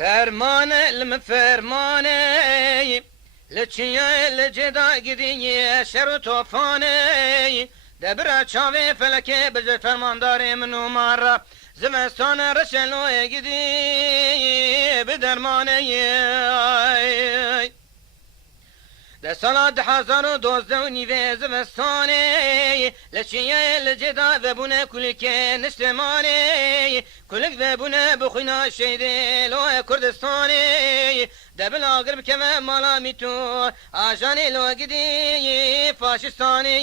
فرمان المفرماني لچیه لجدا گیدی شر توفانی دبر چاوی فلکه بجه فرمانداری منو مارا زمستان رشلو گیدی بدرمانی ده سال 2012 نیوه زمستانی لچیه لجدا ببونه کلکه نشتمانی کلک ببونه بخوینا شیده لو کردستانی ده بلاغر بکمه مالا میتو آجانی لو گدی فاشستانی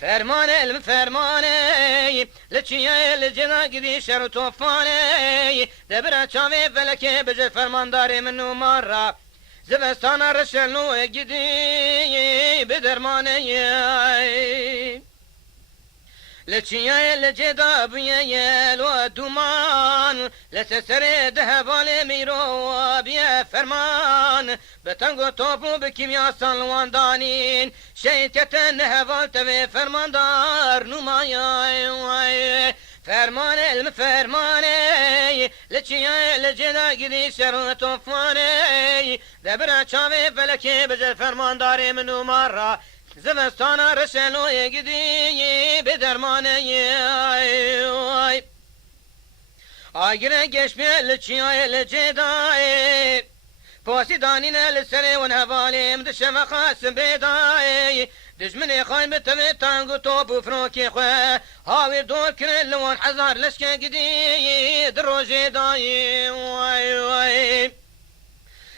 فرمان علم فرمانه لچیه لجدا گدی شر توفانی ده برا چاوه فلکه بجه فرمانداری منو مارا زمستان رشلو گیدی بدرمانی لچیه لجدا بیه لو دومان لسسر دهبال میرو بیه فرمان بتنگو توپو بکیمیا سالواندانین شیطت نهوال توی فرماندار نمایه فرمان علم فرمانه لچیه لجدا گیدی شر توفانه دبر چاوی فلکی بجه فرمانداری منو مارا زمستان رشلو گیدی بدرمانه آگره گشمی لچیه لجدا پاسی دانین لسره ون حوالیم دشم خاصم بیدای دجمنی خایم بتوی تانگو توب فروکی خواه هاوی دور کرن لون حزار لشکه گدی در روژه دایی وای وای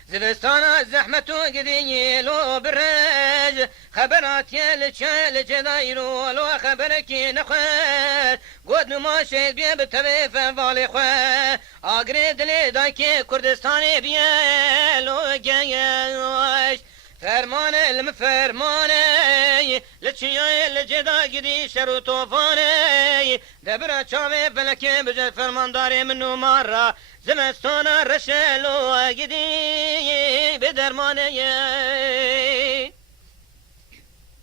زبستان زحمتو گدی لو برج خبرات یلچه لجدایرو لو خبرکی نخواه گود نما شید بیا بتوی فوالی خواه آگره دلی دایکی کردستانی بیا لو گیش فرمان علم فرمانه لچیه لجدا گیدی شر توفانه دبر چاوه فلکه بجه فرمانداری منو مارا زمستان رشلو گیدی بدرمانه